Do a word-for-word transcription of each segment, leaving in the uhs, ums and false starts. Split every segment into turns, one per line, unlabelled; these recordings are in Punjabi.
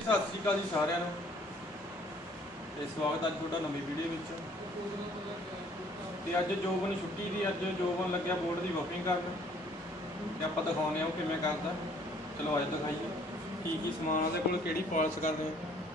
सत श्री अकाल जी सारिਆਂ ਨੂੰ ਤੇ ਸਵਾਗਤ ਅੱਜ ਤੁਹਾਡਾ ਨਵੀਂ ਵੀਡੀਓ ਵਿੱਚ। ਤੇ ਅੱਜ ਜੋਬਨ ਛੁੱਟੀ ਦੀ, ਅੱਜ ਜੋਬਨ ਲੱਗਿਆ ਬੋਰਡ ਦੀ ਬਫਿੰਗ ਕਰਨ ਤੇ ਆਪਾਂ ਦਿਖਾਉਂਦੇ ਹਾਂ ਕਿਵੇਂ ਕਰਦਾ। ਚਲੋ ਅੱਜ ਦਿਖਾਈਏ ਕੀ ਕੀ ਸਮਾਨ ਉਹਦੇ ਕੋਲ, ਕਿਹੜੀ ਪਾਲਿਸ਼ ਕਰਦੇ।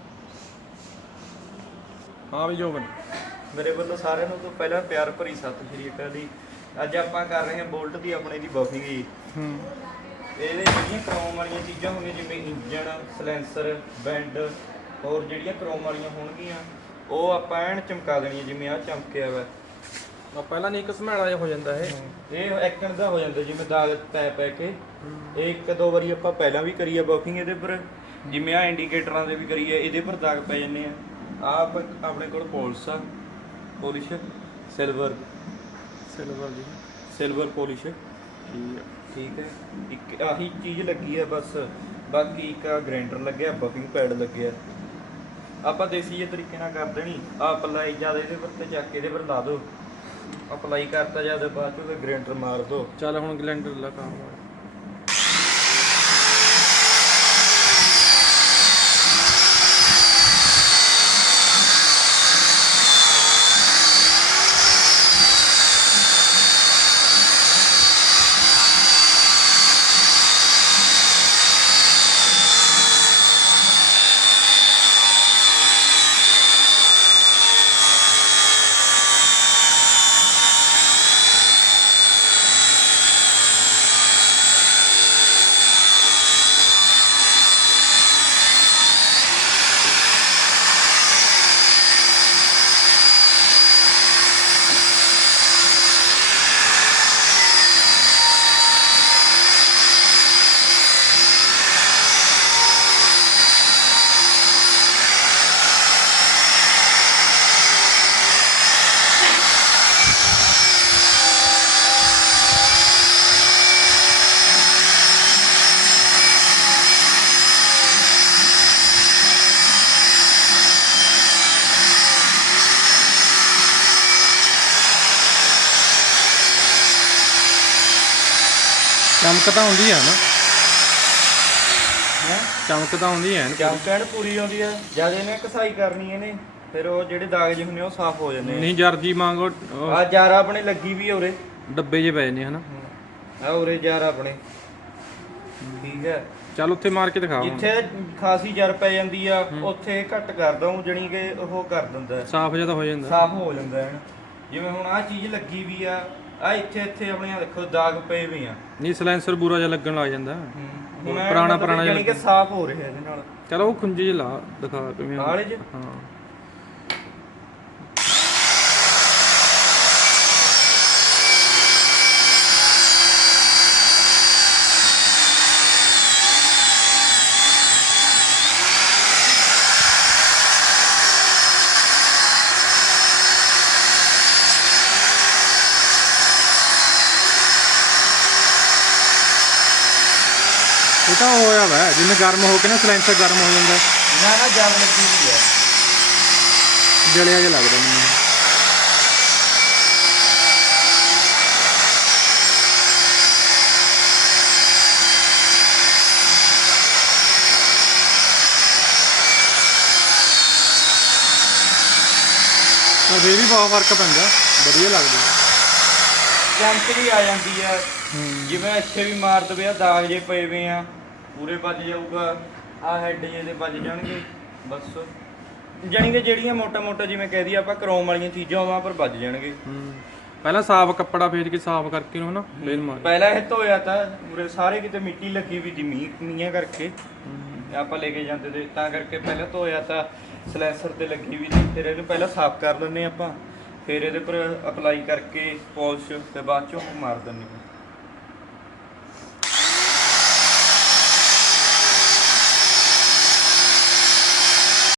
ਹਾਂ ਵੀ ਜੋਬਨ,
ਮੇਰੇ ਵੱਲੋਂ ਸਾਰਿਆਂ ਨੂੰ ਤੋਂ ਪਹਿਲਾਂ ਪਿਆਰ ਭਰੀ ਸਤਿ ਸ਼੍ਰੀ ਅਕਾਲ ਜੀ। ਅੱਜ ਆਪਾਂ ਕਰ ਰਹੇ ਹਾਂ ਬੋਲਟ ਦੀ ਆਪਣੇ ਦੀ ਬਫਿੰਗ ਜੀ।
ਹੂੰ
ਇਹਦੇ ਜਿਹੜੀਆਂ ਕ੍ਰੋਮ ਵਾਲੀਆਂ ਚੀਜ਼ਾਂ ਹੁੰਦੀਆਂ ਜਿਵੇਂ ਇੰਜਣ, ਸਲੈਂਸਰ, ਬੈਂਡ, ਹੋਰ ਜਿਹੜੀਆਂ ਕ੍ਰੋਮ ਵਾਲੀਆਂ ਹੋਣਗੀਆਂ ਉਹ ਆਪਾਂ ਐਨ ਚਮਕਾ ਦੇਣੀਆਂ ਜਿਵੇਂ ਆਹ ਚਮਕਿਆ ਵਾ।
ਆ ਪਹਿਲਾਂ ਨਹੀਂ ਇੱਕ ਸਮੈਲਾ ਜਿਹਾ ਹੋ ਜਾਂਦਾ ਇਹ
ਇਹ ਐਕਣ ਦਾ ਹੋ ਜਾਂਦਾ ਜਿਵੇਂ ਦਾਗ ਪੈ ਪੈ ਕੇ। ਇਹ ਇੱਕ ਦੋ ਵਾਰੀ ਆਪਾਂ ਪਹਿਲਾਂ ਵੀ ਕਰੀ ਆ ਬਫਿੰਗ ਇਹਦੇ ਪਰ, ਜਿਵੇਂ ਆ ਇੰਡੀਕੇਟਰਾਂ ਦੇ ਵੀ ਕਰੀ ਆ, ਇਹਦੇ ਪਰ ਦਾਗ ਪੈ ਜਾਂਦੇ ਆ। ਆ ਆਪਣੇ ਕੋਲ ਪੋਲਿਸ਼ ਆ, ਪੋਲਿਸ਼ ਸਿਲਵਰ
ਸਿਲਵਰ ਦੀ
ਸਿਲਵਰ ਪੋਲਿਸ਼
ਠੀਕ ਆ।
ਠੀਕ ਹੈ, ਇੱਕ ਆਹੀ ਚੀਜ਼ ਲੱਗੀ ਹੈ ਬਸ। ਬਾਕੀ ਇੱਕ ਆ ਗ੍ਰਾਈਂਡਰ ਲੱਗਿਆ, ਬਫਿੰਗ ਪੈਡ ਲੱਗਿਆ। ਆਪਾਂ ਦੇਸੀ ਜਿਹੇ ਤਰੀਕੇ ਨਾਲ ਕਰ ਦੇਣੀ। ਆ ਅਪਲਾਈ ਜਿਆਦਾ ਇਹਦੇ ਪਰ ਤੇ ਚੱਕ ਇਹਦੇ ਪਰ ਲਾ ਦੋ, ਅਪਲਾਈ ਕਰਤਾ ਜਿਆਦਾ ਬਾਅਦ ਚੋਂ ਗ੍ਰਾਈਂਡਰ ਮਾਰ ਦੋ।
ਚੱਲ ਹੁਣ ਗਲੈਂਡਰ ਲਾ ਕੰਮ। ਚਮਕ ਤਾਂ ਹੁੰਦੀ ਹੈ ਨਾ,
ਹੈ
ਚਮਕ ਤਾਂ ਹੁੰਦੀ ਹੈ।
ਚਮਕ ਐਨ ਪੂਰੀ ਆਉਂਦੀ ਹੈ। ਜਦ ਇਹਨੇ ਘਸਾਈ ਕਰਨੀ ਇਹਨੇ, ਫਿਰ ਉਹ ਜਿਹੜੇ ਦਾਗ ਜਿਹੇ ਹੁੰਦੇ ਉਹ ਸਾਫ਼ ਹੋ ਜਾਂਦੇ
ਨਹੀਂ ਜਰਜੀ ਮੰਗੋ।
ਆ ਜਾਰਾ ਆਪਣੇ ਲੱਗੀ ਵੀ ਉਰੇ
ਡੱਬੇ ਜੇ ਪਏ ਨੇ ਹਨਾ।
ਆ ਉਰੇ ਜਾਰਾ ਆਪਣੇ ਠੀਕ ਹੈ।
ਚੱਲ ਉੱਥੇ ਮਾਰ ਕੇ ਦਿਖਾ।
ਜਿੱਥੇ ਖਾਸੀ ਜਰ ਪੈ ਜਾਂਦੀ ਆ ਉੱਥੇ ਘੱਟ ਕਰਦਾ ਹੂੰ, ਜਣੀ ਕਿ ਉਹ ਕਰ ਦਿੰਦਾ,
ਸਾਫ਼ ਜਿਹਾ ਤਾਂ ਹੋ ਜਾਂਦਾ,
ਸਾਫ਼ ਹੋ ਜਾਂਦਾ ਐਨ। ਜਿਵੇਂ ਹੁਣ ਆਹ ਚੀਜ਼ ਲੱਗੀ ਵੀ ਆ, ਆ ਇੱਥੇ ਇੱਥੇ ਆਪਣੇ ਦੇਖੋ ਦਾਗ ਪਏ ਵੀ ਆ।
ਨਹੀਂ ਸਲੈਂਸਰ ਬੂਰਾ ਜਿਹਾ ਲੱਗਣ ਲੱਗ ਜਾਂਦਾ,
ਹੁਣ
ਪੁਰਾਣਾ ਪੁਰਾਣਾ
ਜਿਹਾ ਕਿ ਸਾਫ਼ ਹੋ ਰਿਹਾ ਇਹਦੇ ਨਾਲ।
ਚਲੋ ਉਹ ਖੁੰਝੇ ਜਿਹੇ ਲਾ ਦਿਖਾ ਕਿਵੇਂ
ਨਾਲੇ ਚ
ਹਾਂ। ਇਹ ਤਾਂ ਹੋਇਆ ਵਾ ਜਿਵੇਂ ਗਰਮ ਹੋ ਕੇ ਨਾ ਸਲੈਂਸਰ ਗਰਮ ਹੋ ਜਾਂਦਾ।
ਨਾ ਨਾ ਜਰ ਲੱਗੀ ਵੀ ਆ,
ਜਲਿਆ ਜਿਹਾ ਲੱਗਦਾ ਮੈਨੂੰ। ਤਾਂ ਫੇਰ ਵੀ ਬਹੁਤ ਫਰਕ ਪੈਂਦਾ, ਵਧੀਆ ਲੱਗਦਾ।
ਚਮਕ ਵੀ ਆ ਜਾਂਦੀ ਆ। ਜਿਵੇਂ ਇੱਥੇ ਵੀ ਮਾਰ ਦਵੇ, ਆ ਦਾਗ ਜੇ ਪਏ ਵੇ ਆ ਪੂਰੇ ਵੱਜ ਜਾਊਗਾ। ਆ ਹੈਡ ਜੇ ਦੇ ਵੱਜ ਜਾਣਗੇ ਬਸ। ਜਾਣੀ ਕਿ ਜਿਹੜੀਆਂ ਮੋਟਾ ਮੋਟਾ ਜਿਵੇਂ ਕਹਿ ਦਈਏ ਆਪਾਂ ਕ੍ਰੋਮ ਵਾਲੀਆਂ ਚੀਜ਼ਾਂ ਉਹਨਾਂ ਪਰ ਵੱਜ ਜਾਣਗੇ।
ਪਹਿਲਾਂ ਸਾਫ਼ ਕੱਪੜਾ ਫੇਰ ਕੇ ਸਾਫ਼ ਕਰਕੇ ਨੂੰ ਹਨਾ ਫੇਰ ਮਾਰ।
ਪਹਿਲਾਂ ਇਹ ਧੋਇਆ ਤਾਂ ਪੂਰੇ ਸਾਰੇ ਕਿਤੇ ਮਿੱਟੀ ਲੱਗੀ ਵੀ ਸੀ ਮੀਂਹ ਮੀਂਹਾਂ ਕਰਕੇ, ਆਪਾਂ ਲੈ ਕੇ ਜਾਂਦੇ ਤੇ ਤਾਂ ਕਰਕੇ ਪਹਿਲਾਂ ਧੋਇਆ ਤਾਂ ਸਲੈਂਸਰ ਤੇ ਲੱਗੀ ਵੀ ਸੀ। ਫਿਰ ਇਹਨੂੰ ਪਹਿਲਾਂ ਸਾਫ਼ ਕਰ ਲੈਂਦੇ ਆਪਾਂ, ਫਿਰ ਇਹਦੇ ਪਰ ਅਪਲਾਈ ਕਰਕੇ ਪੋਲਿਸ਼ ਤੇ ਬਾਅਦ ਚੋਂ ਮਾਰ ਦਿੰਦੇ।